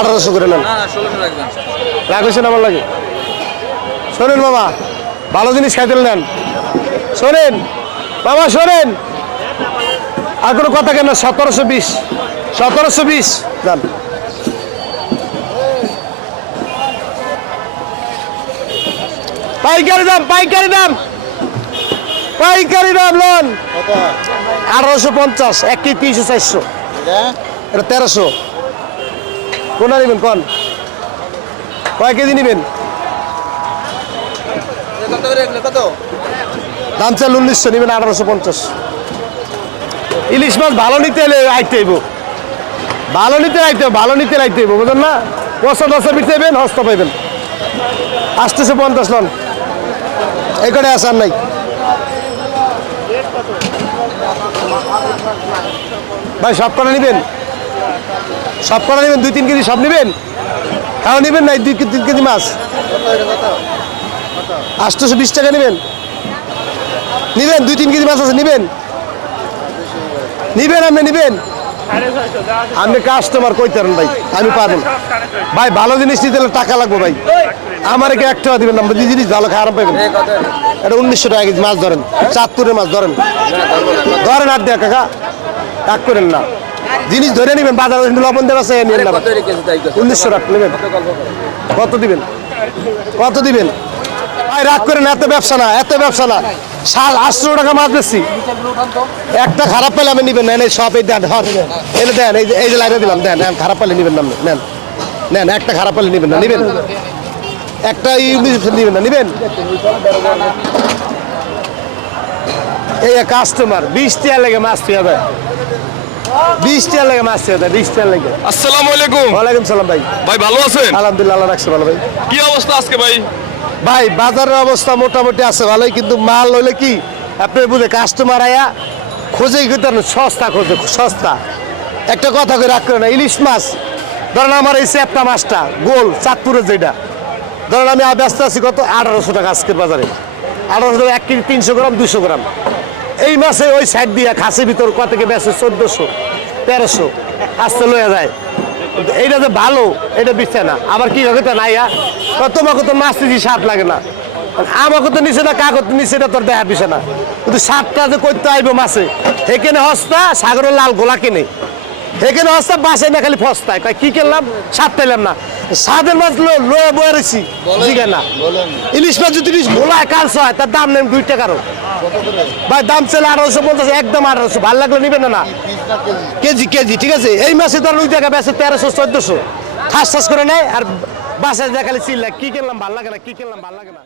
1800 করে নেন। রাখছেন আমার লাগে। শোনেন বাবা, ভালো জিনিস খাইতে নেন। শোনেন বাবা, শোনেন, আর কোনো কথা কেন? 1720 1720 যান। পাইকারি দাম, পাইকারি দাম, পাইকারি দাম লোন 1850, 1 কেজি 300 400, এটা 1300। কোনটা নেবেন কোন? কয় কেজি নেবেন? দাম চাল 1900, নেবেন 1850। ইলিশ মাছ ভালো নিতে এলে আইতে হইব, ভালো নিতে আইতে, ভালো নিতে আইতে হইব, বুঝলেন না? পয়সা দশা বিট পাইবেন, হস্ত পাইবেন। 850 লন, এই কটাই আসার নাই। ভাই সব কটা নেবেন? সব কটা নেবেন? 2-3 কেজি সব নেবেন? তাও নেবেন নাই 2-3 কেজি মাছ? 820 টাকা নেবেন? নিবেন 2-3 কেজি মাছ আছে, নিবেন? নিবেন আপনি নিবেন? আপনি কাস্টমার কইতারেন ভাই, আমি পারবেন ভাই। ভালো জিনিস নিতে হলে টাকা লাগবে ভাই। আমার কি 1 টাকা দিবেন না? জিনিস ভালো খারাপ পাইবেন। এটা 1900 টাকা কেজি মাছ ধরেন, চাঁদপুরের মাছ ধরেন, ধরেন আর দেখ কাকা, টাক করেন না। জিনিস ধরে নিবেন, বাজার লবণ দেওয়া আছে, 1900 টাকা নেবেন। কত দিবেন? কত দিবেন ভাই? রাগ করেন, এত ব্যবসা না, এত ব্যবসা না। 800 টাকা মাছ বেশি, একটা খারাপ পেলে আমি নিবেন না। সব এই দেন, এনে দেন, এই যে লাইনে দিলাম, দেন। খারাপ পেলে নিবেন না, নেন নেন। একটা খারাপ পেলে নিবেন না, নিবেন একটা নিবেন না, নিবেন। এই কাস্টমার 20 টাকা লেগে মাছ পেয়ে দেয়, 20 টাকা লেগে মাছ পেয়ে দেয়, 20 টাকা লেগে। আসসালামু আলাইকুম। ওয়ালাইকুম সালাম ভাই। ভাই ভালো আছেন? আলহামদুলিল্লাহ, আল্লাহ রাখছে ভালো ভাই। কি অবস্থা আজকে ভাই? ভাই বাজারের অবস্থা মোটামুটি আছে ভালোই, কিন্তু মাল হইলে কি আপনি বুঝে, কাস্টমার আয়া খোঁজেই কিন্তু সস্তা খোঁজে, সস্তা। একটা কথা করে রাখ করে না, ইলিশ মাছ ধরেন আমার এই চ্যাপটা মাছটা গোল চাঁদপুরের যেটা ধরেন আমি ব্যস্ত আছি কত 1800 টাকা আজকের বাজারে। 1800 টাকা 1 কেজি 300 গ্রাম 200 গ্রাম। এই মাসে ওই সাইড দিয়ে খাসির ভিতর কত থেকে বেচে 1400 1300 আসতে লয়ে যায়। কিন্তু এইটা যে ভালো এটা বিচ্ছে না। আবার কি হবে তা নাই, তোমাকে তো মাছ নিচ্ছি স্বাদ লাগে না, আমাকে তো নিচে না, কাগজ নিচে না, তোর দেখা পিছে না। কিন্তু স্বাদটা যে করতে আইব মাছে, সেখানে হস্তা সাগরের লাল গোলা কিনে, সেখানে হস্তা বাসায় না খালি ফস্তায়। কি কিনলাম? স্বাদ পাইলাম না। স্বাদের মাছ লয়ে বয়ে রয়েছি না। ইলিশ মাছ যদি গোলায় কালস হয়, তার দাম নেন 2 টাকারও ভাই। দাম চলে 1850, একদম 1800। ভালো লাগলে নিবেন না? কেজি কেজি ঠিক আছে। এই মাসে ধর 2 টাকা বেচে 1300 1400, ঠাস ঠাস করে নেয়। আর বাসায় দেখালে চিল্লা কি কিনলাম ভাল লাগে না, কি কিনলাম ভাল লাগে না।